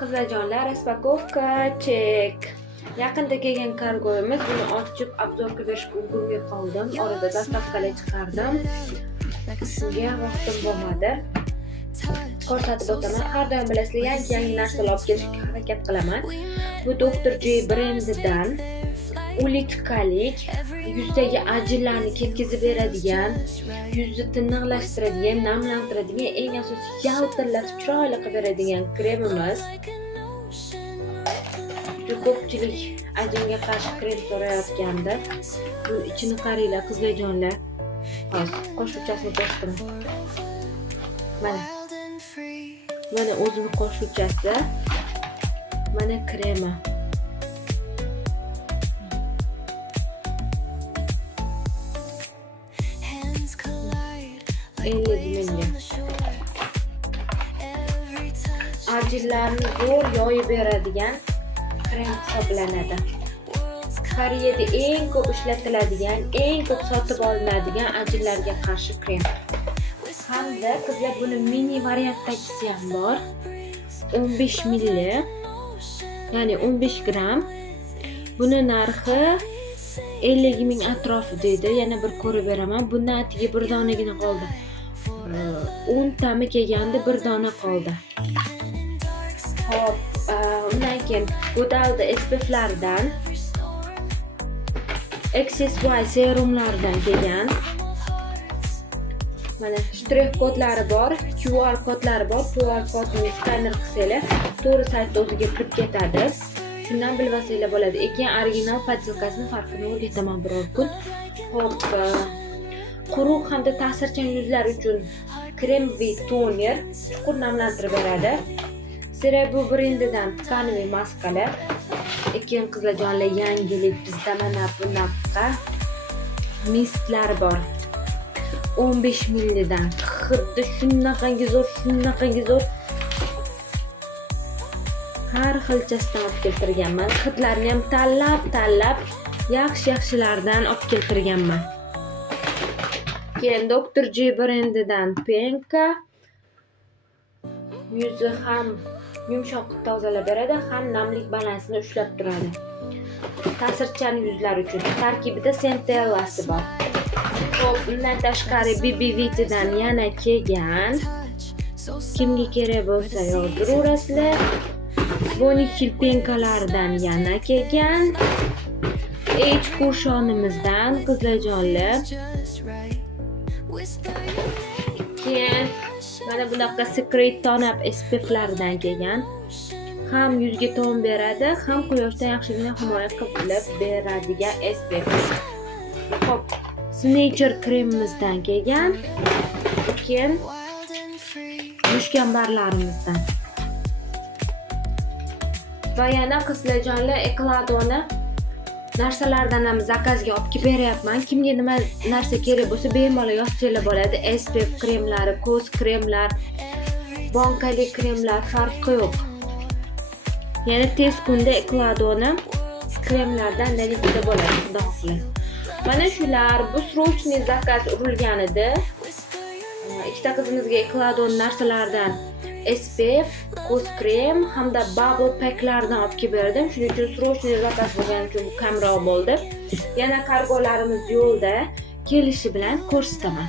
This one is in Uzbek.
Qizlarjonlar, raspakovka chek. Yaqinda kelgan kargoyimiz. Buni ochib obzorga berishga ulgurmay qoldim. Orada dastavkalar chiqardim. Sizga vaqtim bo'lmadi. Ko'rsatib o'taman. Har doim bilasizlar, yangi narsalar olib kelishga harakat qilaman. Bu Dr. J brendidan ulitkalik, yuzdagi ajinlarni ketkizib beradigan, yuzni tiniqlashtiradigan, namlantiradigan, eng asosiy yaltirlatib chiroyli qilib beradigan kremimiz. Juda ko'pchilik ajinga qarshi krem so'rayotganda, bu ichini qaranglar qizlarjonlar. Hozir qo'shuvchasini ko'rsataman. Mana o'zini qo'shuvchasi. Mana kremi. Ajinlarni zo'r yoyib beradigan krem hisoblanadi. Koreyada eng ko'p ishlatiladigan, eng ko'p sotib olinadigan ajinlarga qarshi krem. Hamda qizlar buni mini variantdagisi ham bor. 15 milli, ya'ni 15 gram. Buni narxi 50 ming atrofi deydi. Yana bir ko'rib beraman. Bundan atiga bir donagina qoldi. 10 tami kelgandi, bir dona qoldi. Hop, undan keyin Budalda SPF'lardan XSY serumlardan kelgan. Mana shtrix kodlari bor, QR kodlari bor. QR kodni skaner qilsanglar, to'g'ri saytda o'ziga kirib ketadi. Shundan bilib olsanglar bo'ladi. Ekan original podsilkasini farqini o'rgataman biror kun. Hop, quruq hamda ta'sirchan yuzlar uchun krem va toner chuqur namlantirib beradi. CeraVe brendidan tkaniviy maskalar. Ekin qizlarjonlar, yangilik bizda mana bunaqa mistlar bor. 15 millidan. Xuddi shunaqangi zo'r. Har xilchasidan olib keltirganman. Hidlarni ham tanlab yaxshi-yaxshilardan olib keltirganman. Keyin Dr. J brendidan penka. Yuzni ham yumshoq tozalab beradi, ham namlik balansini ushlab turadi. Ta'sirchan yuzlar uchun tarkibida centellasi bor. Xo'p, undan tashqari BB Vitadan yana kelgan. Kimga kerak bo'lsa yozdirasizlar. Bonikil penkalardan yana kelgan. H kurshonimizdan qizlarjonlar. Keyin mana bunaqa Secret Tone-up SPF'lardan kelgan. Ham yuzga ton beradi, ham quyoshdan yaxshigina himoya qilib beradigan SPF. Hop, Signature kremimizdan kelgan. Keyin mushkambarlarimizdan. Va yana qizlarjonlar Ekladoni narsalardan ham zakazga olib kelib beryapman. Kimga nima narsa kerak bo'lsa bemalol yozsanglar bo'ladi. SPF kremlari, ko'z kremlar, bankali kremlar farqi yo'q. Yana tez kunda Ekladoni kremlardan dalikda bo'ladi, xudo xohlasa. Mana shular, bu srochniy zakaz urilgan edi. Ikkita qizimizga Ekladon narsalardan SPF, ko'z krem hamda bubble packlardan olib kelib berdim. Shuning uchun srochniy zakaz bo'lgani uchun bu kamroq bo'ldi. Yana kargolarimiz yo'lda, kelishi bilan ko'rsataman.